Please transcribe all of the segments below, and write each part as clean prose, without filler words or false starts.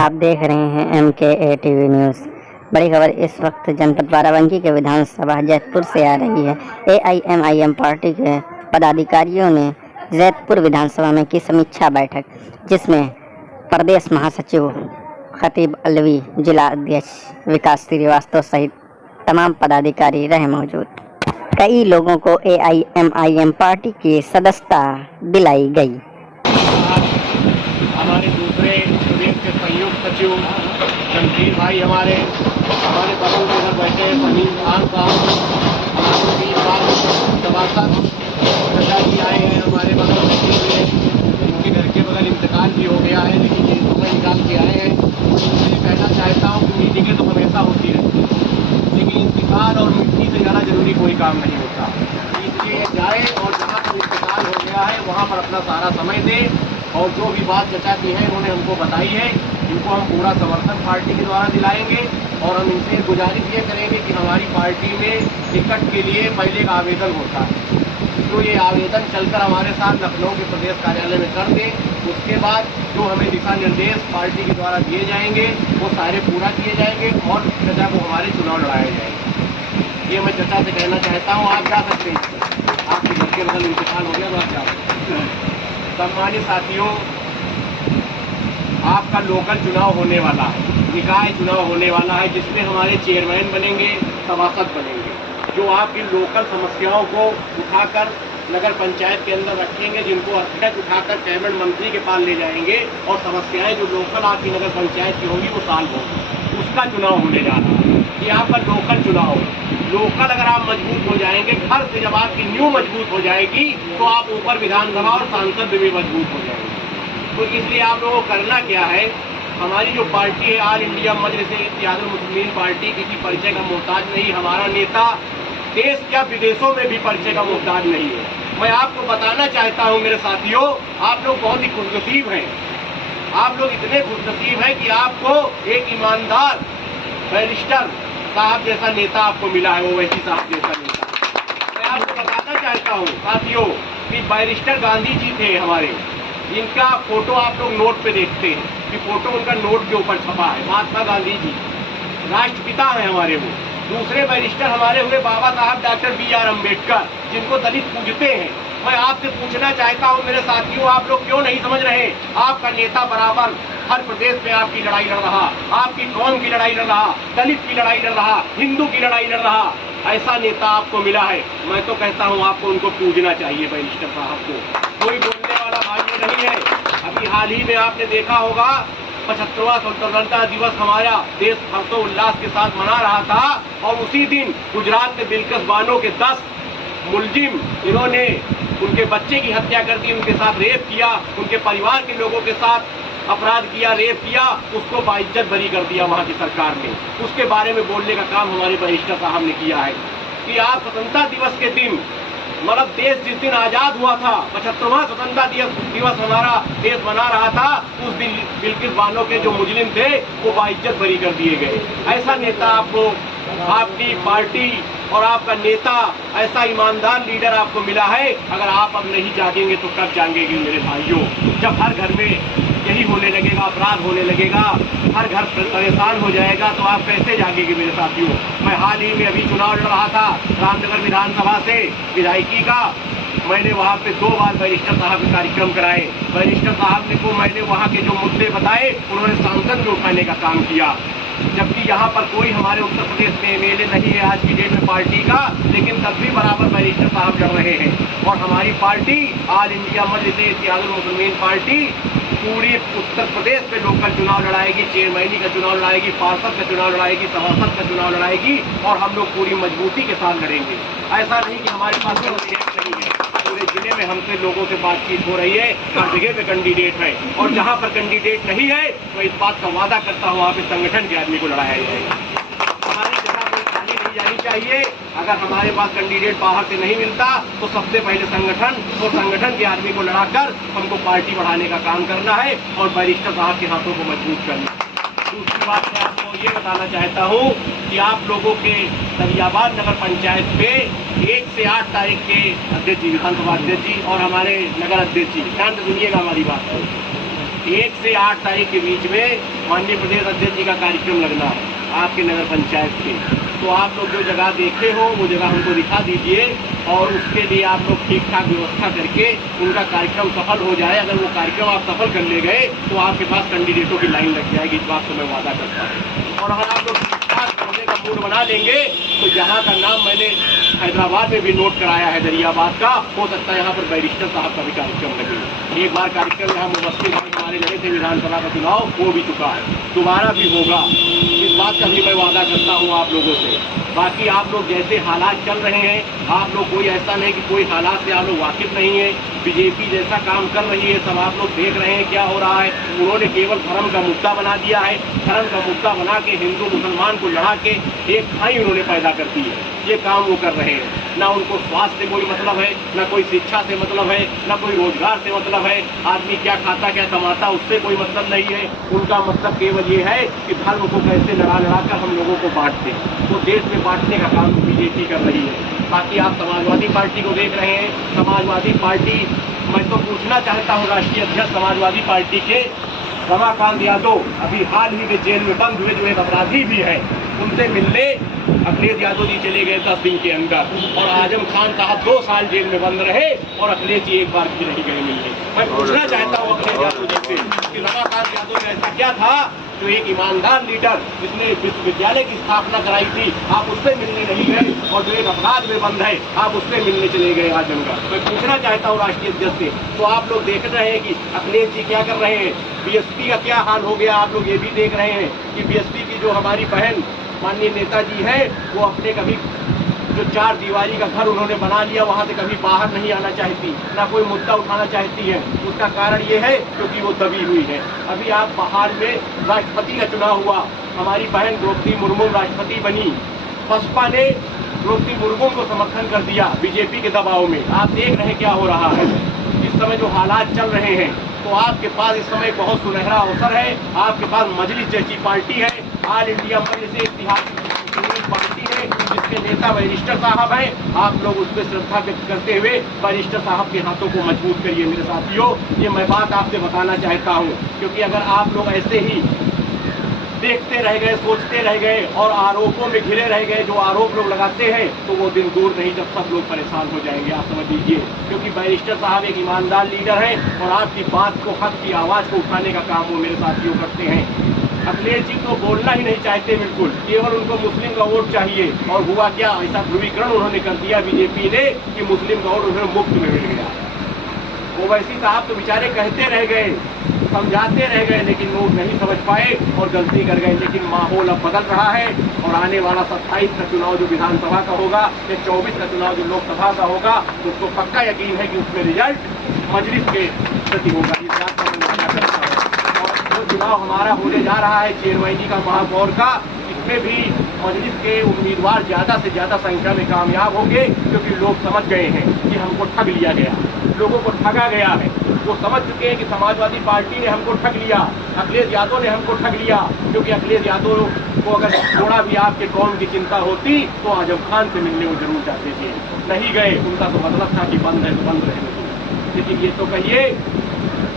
आप देख रहे हैं MKA टीवी न्यूज़। बड़ी खबर इस वक्त जनपद बाराबंकी के विधानसभा जैतपुर से आ रही है। AIMIM पार्टी के पदाधिकारियों ने जैतपुर विधानसभा में की समीक्षा बैठक, जिसमें प्रदेश महासचिव खतीब अलवी, जिला अध्यक्ष विकास श्रीवास्तव सहित तमाम पदाधिकारी रहे मौजूद। कई लोगों को AIMIM पार्टी की सदस्यता दिलाई गई। हमारे दूसरे प्रदेश के संयुक्त सचिव जमशीर भाई हमारे बगल में इधर बैठे समीर खान साहब, हमारे 3 बार सभासद चचा जी आए हैं हमारे बगल बैठे हुए। उनके घर के बगल इंतकाल भी हो गया है, लेकिन ये समय निकाल के आए हैं। मैं कहना चाहता हूँ कि मीटिंगें तो हमेशा होती रहती हैं, लेकिन इंतकाल और मिट्टी से ज़्यादा जरूरी कोई काम नहीं होता। इसलिए जाए और जहाँ पर इंतकाल हो गया है वहाँ पर अपना सारा समय दें। और जो भी बात चचा की है उन्होंने हमको बताई है, इनको हम पूरा समर्थन पार्टी के द्वारा दिलाएंगे। और हम इनसे गुजारिश ये करेंगे कि हमारी पार्टी में टिकट के लिए पहले एक आवेदन होता है, तो ये आवेदन चलकर हमारे साथ लखनऊ के प्रदेश कार्यालय में कर दें। उसके बाद जो हमें दिशा निर्देश पार्टी के द्वारा दिए जाएंगे वो सारे पूरा किए जाएंगे और चचा को हमारे चुनाव लड़ाए जाएंगे। ये मैं चचा से कहना चाहता हूँ। आप जा सकते हैं, आपके घर के बगल इंतकाल हो गया तो आप जा सकते हैं। सम्मानित साथियों, आपका लोकल चुनाव होने वाला है, निकाय चुनाव होने वाला है, जिसमें हमारे चेयरमैन बनेंगे, सभासद बनेंगे, जो आपकी लोकल समस्याओं को उठाकर नगर पंचायत के अंदर रखेंगे, जिनको अध्यक्ष उठाकर कैबिनेट मंत्री के पास ले जाएंगे और समस्याएं जो लोकल आपकी नगर पंचायत की होंगी वो सॉल्व होंगी। उसका चुनाव होने जा रहा है। ये आपका लोकल चुनाव है। लोकल अगर आप मजबूत हो जाएंगे, घर से जब आपकी न्यू मजबूत हो जाएगी तो आप ऊपर विधानसभा और सांसद भी मजबूत हो जाएंगे। तो इसलिए आप लोगों को करना क्या है, हमारी जो पार्टी है ऑल इंडिया मजलिस-ए-इत्तेहादुल मुस्लिमीन पार्टी किसी परिचय का मोहताज नहीं। हमारा नेता देश या विदेशों में भी परिचय का मोहताज नहीं है। मैं आपको बताना चाहता हूँ मेरे साथियों, आप लोग बहुत ही खुशनसीब हैं। आप लोग इतने खुशनसीब हैं कि आपको एक ईमानदार बैरिस्टर साहब जैसा नेता आपको मिला है, वो वैसी साहब जैसा नेता। मैं आपको बताना चाहता हूँ साथियों कि बैरिस्टर गांधी जी थे हमारे, इनका फोटो आप लोग नोट पे देखते हैं कि फोटो उनका नोट के ऊपर छपा है। महात्मा गांधी जी राष्ट्रपिता हैं हमारे। वो दूसरे बैरिस्टर हमारे हुए बाबा साहब डॉक्टर BR अम्बेडकर, जिनको दलित पूजते हैं। मैं आपसे पूछना चाहता हूं मेरे साथियों, आप लोग क्यों नहीं समझ रहे? आपका नेता बराबर हर प्रदेश में आपकी लड़ाई लड़ रहा, आपकी कौम की लड़ाई लड़ रहा, दलित की लड़ाई लड़ रहा, हिंदू की लड़ाई लड़ रहा। ऐसा नेता आपको मिला है। मैं तो कहता हूं आपको उनको पूजना चाहिए, बैरिस्टर साहब को। कोई बोलने वाला भाई नहीं है। अभी हाल ही में आपने देखा होगा 75वां स्वतंत्रता दिवस हमारा देश हर्षोल्लास के साथ मना रहा था, और उसी दिन गुजरात में बिल्किस बानो के 10 मुलजिम इन्होंने उनके बच्चे की हत्या कर दी, उनके साथ रेप किया, उनके परिवार के लोगों के साथ अपराध किया, रेप किया, उसको बाइज्जत बरी कर दिया वहाँ की सरकार ने। उसके बारे में बोलने का काम हमारे बैरिस्टर साहब ने किया है कि आप स्वतंत्रता दिवस के दिन, मतलब देश जिस दिन आजाद हुआ था, 75वां स्वतंत्रता दिवस हमारा देश मना रहा था, उस दिन बिल्किस बानो के जो मुजरिम थे वो बाइज्जत बरी कर दिए गए। ऐसा नेता आपको, आपकी पार्टी और आपका नेता, ऐसा ईमानदार लीडर आपको मिला है। अगर आप अब नहीं जागेंगे तो कब जागेंगे मेरे भाइयों? जब हर घर में यही होने लगेगा, अपराध होने लगेगा, हर घर परेशान हो जाएगा, तो आप कैसे जागेंगे मेरे साथियों? मैं हाल ही में अभी चुनाव लड़ रहा था रामनगर विधानसभा से विधायकी का। मैंने वहाँ पे 2 बार बैरिस्टर साहब के कार्यक्रम कराए। बैरिस्टर साहब को मैंने वहाँ के जो मुद्दे बताए, उन्होंने सांसद में उठाने का काम किया। जबकि यहाँ पर कोई हमारे उत्तर प्रदेश में MLA नहीं है आज की डेट में पार्टी का, लेकिन तब भी बराबर बैरिस्टर साहब लड़ रहे हैं। और हमारी पार्टी ऑल इंडिया मजलिस-ए-इत्तेहादुल मुस्लिमीन पार्टी पूरी उत्तर प्रदेश में लोकल चुनाव लड़ाएगी, चेयरमैनी का चुनाव लड़ाएगी, पार्षद का चुनाव लड़ाएगी, सभासद का चुनाव लड़ाएगी, और हम लोग पूरी मजबूती के साथ लड़ेंगे। ऐसा नहीं कि हमारे पास कैंडिडेट नहीं है। पूरे जिले में हमसे लोगों से बातचीत हो रही है, हर जगह पे कैंडिडेट है, और जहाँ पर कैंडिडेट नहीं है तो इस बात का वादा करता हूँ वहाँ पे संगठन के आदमी को लड़ाया जाएगा। हमारी जगह कोई खाली नहीं जानी चाहिए। अगर हमारे पास कैंडिडेट बाहर से नहीं मिलता तो सबसे पहले संगठन और संगठन के आदमी को लड़ाकर हमको पार्टी बढ़ाने का काम करना है और बैरिस्टर साहब के हाथों को मजबूत करना है। दूसरी बात मैं आपको ये बताना चाहता हूँ कि आप लोगों के दरियाबाद नगर पंचायत पे 1 से 8 तारीख के अध्यक्ष जी, विधानसभा अध्यक्ष जी और हमारे नगर अध्यक्ष जी, ध्यान से सुनिएगा हमारी बात। 1 से 8 तारीख के बीच में माननीय प्रदेश अध्यक्ष जी का कार्यक्रम लगना है आपके नगर पंचायत के। तो आप लोग जो जगह देखे हो वो जगह हमको दिखा दीजिए और उसके लिए आप लोग ठीक ठाक व्यवस्था करके उनका कार्यक्रम सफल हो जाए। अगर वो कार्यक्रम आप सफल कर ले गए तो आपके पास कैंडिडेटों की लाइन लग जाएगी, इस बात को मैं वादा करता हूँ। और अगर आप लोग ठीक ठाक करने का मूड बना लेंगे तो जहाँ का नाम मैंने हैदराबाद में भी नोट कराया है, दरियाबाद का, हो सकता है यहाँ पर बैरिस्टर साहब का भी कार्यक्रम लगे। एक बार कार्यक्रम यहाँ मुबस्सिर भाई हमारे लगे थे विधानसभा का चुनाव, वो भी चुका है, दोबारा भी होगा, इस बात का भी मैं वादा करता हूँ आप लोगों से। बाकी आप लोग जैसे हालात चल रहे हैं, आप लोग कोई ऐसा नहीं कि कोई हालात से आप लोग वाकिफ नहीं है। बीजेपी जैसा काम कर रही है सब आप लोग देख रहे हैं क्या हो रहा है। उन्होंने केवल धर्म का मुद्दा बना दिया है, धर्म का मुद्दा बना के हिंदू मुसलमान को लड़ा के एक खाई उन्होंने पैदा कर दी है। ये काम वो कर रहे हैं। ना उनको स्वास्थ्य से कोई मतलब है, ना कोई शिक्षा से मतलब है, ना कोई रोजगार से मतलब है, आदमी क्या खाता क्या कमाता उससे कोई मतलब नहीं है। उनका मतलब केवल ये है कि धर्म को कैसे लड़ा कर हम लोगों को बांटते हैं, वो देश में बांटने का काम बीजेपी कर रही है। बाकी आप समाजवादी पार्टी को देख रहे हैं, समाजवादी पार्टी, मैं तो पूछना चाहता हूँ राष्ट्रीय अध्यक्ष समाजवादी पार्टी के रमाकांत यादव अभी हाल ही में जेल में बंद हुए जो एक अपराधी भी है, उनसे मिलने अखिलेश यादव जी चले गए 10 दिन के अंदर, और आजम खान साहब 2 साल जेल में बंद रहे और अखिलेश जी एक बार भी नहीं गए मिलने। मैं पूछना चाहता हूँ अखिलेश यादव जी से कि रमाकांत यादव ने ऐसा क्या था जो एक ईमानदार लीडर जिसने विश्वविद्यालय की स्थापना कराई थी आप उससे मिलने नहीं गए, और जो एक अपराध में बंद है आप उससे मिलने चले गए आजमगढ़। मैं पूछना चाहता हूँ राष्ट्रीय अध्यक्ष से। तो आप लोग देख रहे हैं कि अखिलेश जी क्या कर रहे हैं, बीएसपी का क्या हाल हो गया, आप लोग ये भी देख रहे हैं कि बीएसपी की जो हमारी बहन माननीय नेताजी है वो अपने कभी जो 4 दीवारी का घर उन्होंने बना लिया वहाँ से कभी बाहर नहीं आना चाहती, ना कोई मुद्दा उठाना चाहती है। उसका कारण ये है क्योंकि वो दबी हुई है। अभी आप बाहर में राष्ट्रपति का चुनाव हुआ, हमारी बहन द्रौपदी मुर्मू राष्ट्रपति बनी, बसपा ने द्रौपदी मुर्मू को समर्थन कर दिया बीजेपी के दबाव में। आप देख रहे हैं क्या हो रहा है इस समय जो हालात चल रहे हैं। तो आपके पास इस समय बहुत सुनहरा अवसर है, आपके पास मजलिस जैसी पार्टी है, ऑल इंडिया मजलिस से इतिहास पार्टी है जिसके नेता बैरिस्टर साहब हैं। आप लोग उस पर श्रद्धा व्यक्त करते हुए बैरिस्टर साहब के हाथों को मजबूत करिए मेरे साथियों। ये मैं बात आपसे बताना चाहता हूँ, क्योंकि अगर आप लोग ऐसे ही देखते रह गए, सोचते रह गए और आरोपों में घिरे रह गए, जो आरोप लोग लगाते हैं, तो वो दिन दूर नहीं जब सब लोग परेशान हो जाएंगे, आप समझ लीजिए। क्योंकि बैरिस्टर साहब एक ईमानदार लीडर हैं और आपकी बात को, हक की आवाज़ को उठाने का काम वो मेरे साथियों करते हैं। अखिलेश जी तो बोलना ही नहीं चाहते बिल्कुल, केवल उनको मुस्लिम का वोट चाहिए। और हुआ क्या, ऐसा ध्रुवीकरण उन्होंने कर दिया बीजेपी ने कि मुस्लिम का वोट उन्हें मुफ्त में मिल गया। ओवैसी साहब तो बेचारे कहते रह गए, समझाते रह गए, लेकिन लोग नहीं समझ पाए और गलती कर गए। लेकिन माहौल अब बदल रहा है और आने वाला 27 का चुनाव जो विधानसभा का होगा या 24 का चुनाव जो लोकसभा का होगा, उसको पक्का यकीन है कि उसमें रिजल्ट मजलिस के प्रति होगा। इस बात का मैं वादा करता हूँ। और जो चुनाव हमारा होने जा रहा है चेयरमैनी का, महापौर का, इसमें भी मजलिस के उम्मीदवार ज़्यादा से ज़्यादा संख्या में कामयाब होंगे, क्योंकि लोग समझ गए हैं कि हमको ठग लिया गया, लोगों को ठगा गया है। वो समझ चुके हैं कि समाजवादी पार्टी ने हमको ठग लिया, अखिलेश यादव ने हमको ठग लिया। क्योंकि अखिलेश यादव को अगर थोड़ा भी आपके कौम की चिंता होती तो आजम खान से मिलने वो जरूर चाहते थे, नहीं गए। उनका तो मतलब था कि बंद है तो बंद रहने दो। लेकिन ये तो कहिए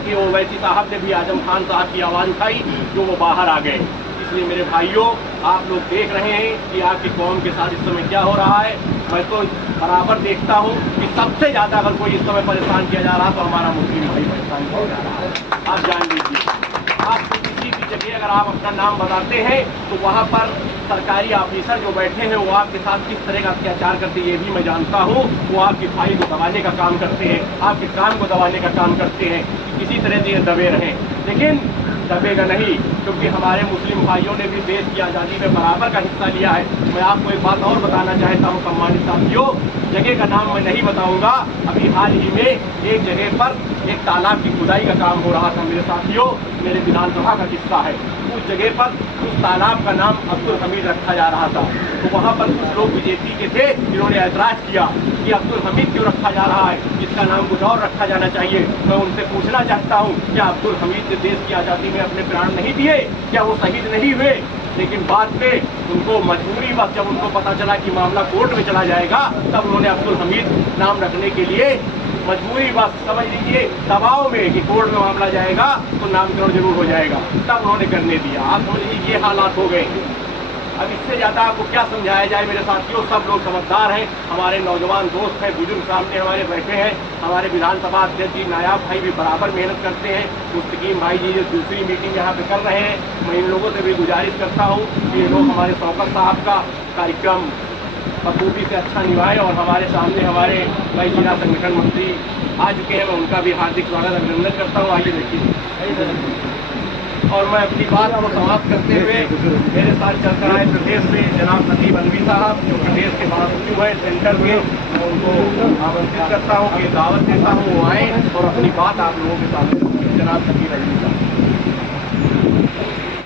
कि ओवैसी साहब ने भी आजम खान साहब की आवाज़ उठाई जो वो बाहर आ गए। इसलिए मेरे भाइयों, आप लोग देख रहे हैं कि आपकी कौम के साथ इस समय क्या हो रहा है। मैं तो बराबर देखता हूँ कि सबसे ज़्यादा अगर कोई इस समय परेशान किया जा रहा तो हमारा मुस्लिम भाई परेशान किया जा रहा है। आप जान लीजिए, आप किसी भी जगह अगर आप अपना नाम बताते हैं तो वहाँ पर सरकारी ऑफिसर जो बैठे हैं वो आपके साथ किस तरह का अत्याचार करते हैं ये भी मैं जानता हूँ। वो आपकी भाई को दबाने का काम करते हैं, आपके काम को दबाने का काम करते हैं कि किसी तरह से दबे रहें, लेकिन दबेगा नहीं, क्योंकि हमारे मुस्लिम भाइयों ने भी देश की आज़ादी में बराबर का हिस्सा लिया है। मैं आपको एक बात और बताना चाहता हूँ सम्मानित साथियों, जगह का नाम मैं नहीं बताऊंगा। अभी हाल ही में एक जगह पर एक तालाब की खुदाई का काम हो रहा था मेरे साथियों, मेरे विधानसभा का किस्सा है। उस जगह पर उस तालाब का नाम अब्दुल हमीद रखा जा रहा था, तो वहाँ पर कुछ लोग बीजेपी के थे जिन्होंने ऐतराज़ किया कि अब्दुल हमीद क्यों रखा जा रहा है, इसका नाम कुछ और रखा जाना चाहिए। मैं उनसे पूछना चाहता हूँ, क्या अब्दुल हमीद ने देश की आज़ादी में अपने प्राण नहीं दिए, क्या वो शहीद नहीं हुए? लेकिन बाद में उनको मजबूरी वक्त जब उनको पता चला कि मामला कोर्ट में चला जाएगा, तब उन्होंने अब्दुल हमीद नाम रखने के लिए मजबूरी बस समझ लीजिए दबाव में कि कोर्ट में मामला जाएगा तो नामकरण जरूर हो जाएगा, तब उन्होंने करने दिया। आप समझ लीजिए ये हालात हो गए। अब इससे ज़्यादा आपको क्या समझाया जाए मेरे साथियों, सब लोग समझदार हैं, हमारे नौजवान दोस्त हैं, बुजुर्ग सामने हमारे बैठे हैं, हमारे विधानसभा अध्यक्ष जी नायाब भाई भी बराबर मेहनत करते हैं, मुस्तकीम भाई जी जो दूसरी मीटिंग यहाँ पे कर रहे हैं। मैं इन लोगों से भी गुजारिश करता हूँ कि ये लोग हमारे शौकत साहब का कार्यक्रम बखूबी से अच्छा निभाएं और हमारे सामने हमारे कई जिला संगठन मंत्री आ चुके हैं, मैं उनका भी हार्दिक स्वागत अभिनंदन करता हूँ। आइए देखिए, और मैं अपनी बात को समाप्त करते हुए मेरे साथ चल रहा है प्रदेश से जनाब नदीम अलवी साहब जो प्रदेश के महासचिव हैं सेंटर के, मैं उनको आमंत्रित करता हूँ कि दावत देता हूँ वो आएँ और अपनी बात आप लोगों के सामने जनाब नदीम अलवी साहब।